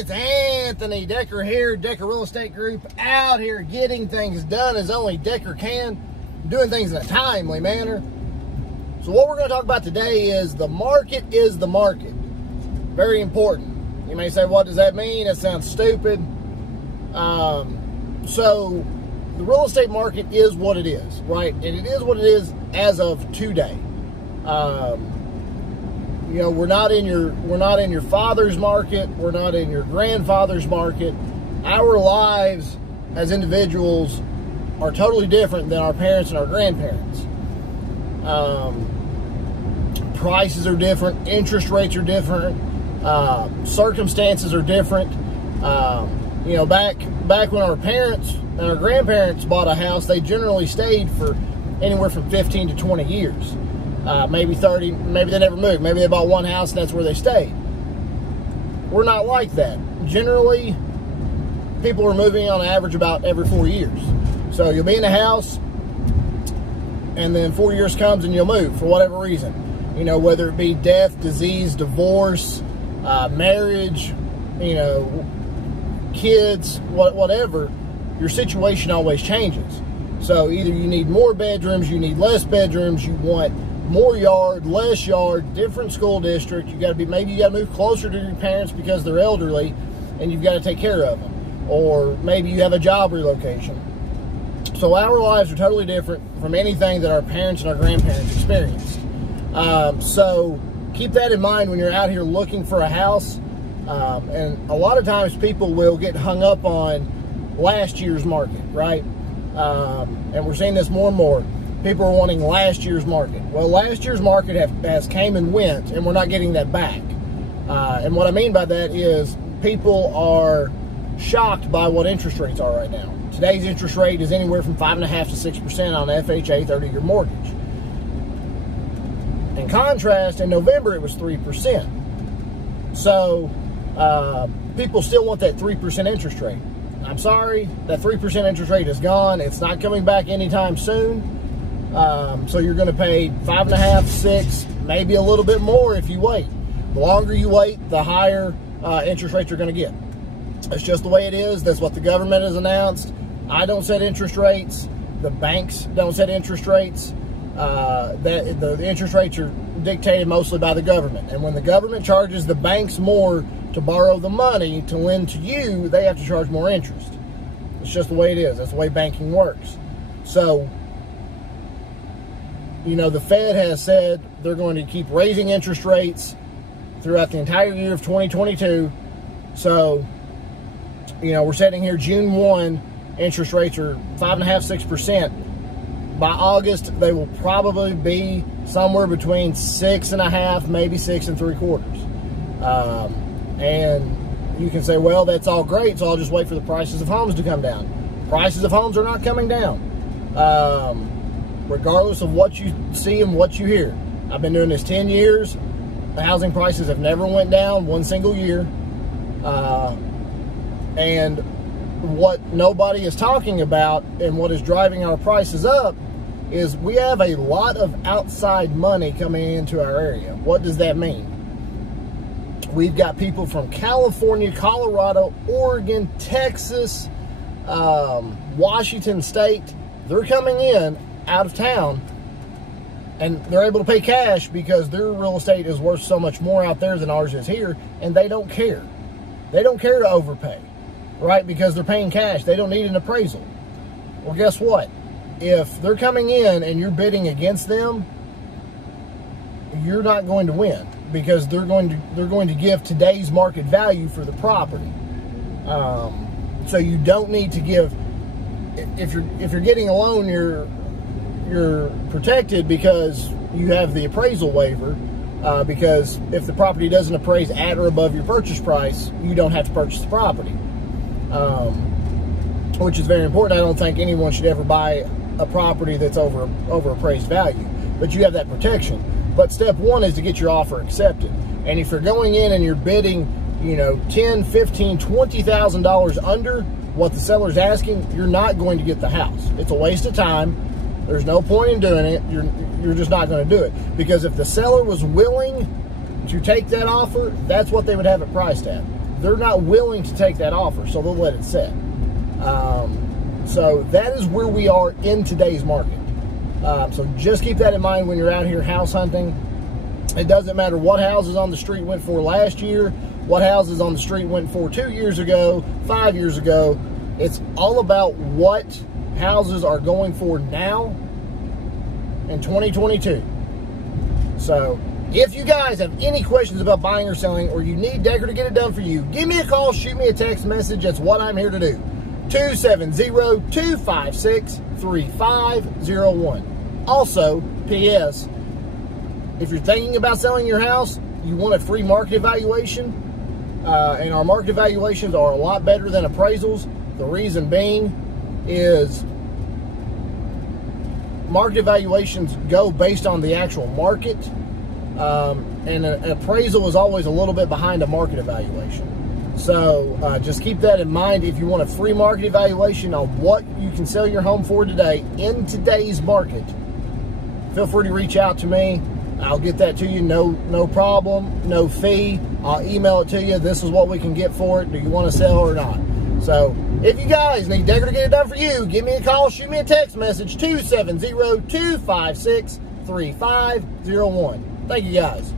it's Anthony Decker here, Decker Real Estate Group, out here getting things done as only Decker can, doing things in a timely manner. So what we're going to talk about today is the market is the market. Very important. You may say, what does that mean? That sounds stupid. So the real estate market is what it is, right? And it is what it is as of today. You know, we're not in your father's market. We're not in your grandfather's market. Our lives as individuals are totally different than our parents and our grandparents. Prices are different. Interest rates are different. Circumstances are different. You know, back when our parents and our grandparents bought a house, they generally stayed for anywhere from 15 to 20 years. Maybe 30, maybe they never moved. Maybe they bought one house and that's where they stayed. We're not like that. Generally, people are moving on average about every 4 years. So you'll be in a house and then 4 years comes and you'll move for whatever reason. You know, whether it be death, disease, divorce, marriage, you know, kids, whatever, your situation always changes. So either you need more bedrooms, you need less bedrooms, you want more yard, less yard, different school district. Maybe you got to move closer to your parents because they're elderly and you've got to take care of them. Or maybe you have a job relocation. So our lives are totally different from anything that our parents and our grandparents experienced. So keep that in mind when you're out here looking for a house. And a lot of times people will get hung up on last year's market, right? And we're seeing this more and more. People are wanting last year's market. Well, last year's market has came and went, and we're not getting that back. And what I mean by that is people are shocked by what interest rates are right now. Today's interest rate is anywhere from 5.5% to 6% on FHA 30-year mortgage. In contrast, in November it was 3%. So people still want that 3% interest rate. I'm sorry, that 3% interest rate is gone. It's not coming back anytime soon. So you're going to pay 5.5%, 6%, maybe a little bit more if you wait. The longer you wait, the higher interest rates you're going to get. That's just the way it is. That's what the government has announced. I don't set interest rates. The banks don't set interest rates. The interest rates are dictated mostly by the government. And when the government charges the banks more to borrow the money to lend to you, they have to charge more interest. It's just the way it is. That's the way banking works. So, you know, the Fed has said they're going to keep raising interest rates throughout the entire year of 2022. So, you know, we're sitting here June 1, interest rates are 5.5%, 6%. By August, they will probably be somewhere between 6.5%, maybe 6 3/4. And you can say, well, that's all great, so I'll just wait for the prices of homes to come down. Prices of homes are not coming down. Regardless of what you see and what you hear. I've been doing this 10 years. The housing prices have never went down one single year. And what nobody is talking about and what is driving our prices up is we have a lot of outside money coming into our area. What does that mean? We've got people from California, Colorado, Oregon, Texas, Washington State. They're coming in out of town and they're able to pay cash because their real estate is worth so much more out there than ours is here, and they don't care. They don't care to overpay, right? Because they're paying cash. They don't need an appraisal. Well, guess what? If they're coming in and you're bidding against them, you're not going to win because they're going to give today's market value for the property. So you don't need to give. If you're getting a loan, you're protected because you have the appraisal waiver. Because if the property doesn't appraise at or above your purchase price, you don't have to purchase the property, which is very important. I don't think anyone should ever buy a property that's over appraised value, but you have that protection. But step one is to get your offer accepted. And if you're going in and you're bidding, you know, $10,000, $15,000, $20,000 under what the seller's asking, you're not going to get the house. It's a waste of time. There's no point in doing it. You're just not going to do it. Because if the seller was willing to take that offer, that's what they would have it priced at. they're not willing to take that offer, so they'll let it sit. So that is where we are in today's market. So just keep that in mind when you're out here house hunting. It doesn't matter what houses on the street went for last year, what houses on the street went for 2 years ago, 5 years ago. It's all about what houses are going for now in 2022. So if you guys have any questions about buying or selling, or you need Decker to get it done for you, give me a call, shoot me a text message. That's what I'm here to do. 270-256-3501. Also, P.S., if you're thinking about selling your house, you want a free market evaluation, and our market evaluations are a lot better than appraisals. The reason being is market evaluations go based on the actual market, and an appraisal is always a little bit behind a market evaluation. So just keep that in mind. If you want a free market evaluation on what you can sell your home for today in today's market, feel free to reach out to me. I'll get that to you, no problem, no fee. I'll email it to you. This is what we can get for it. Do you want to sell or not? So if you guys need Decker to get it done for you, give me a call, shoot me a text message, 270-256-3501. Thank you guys.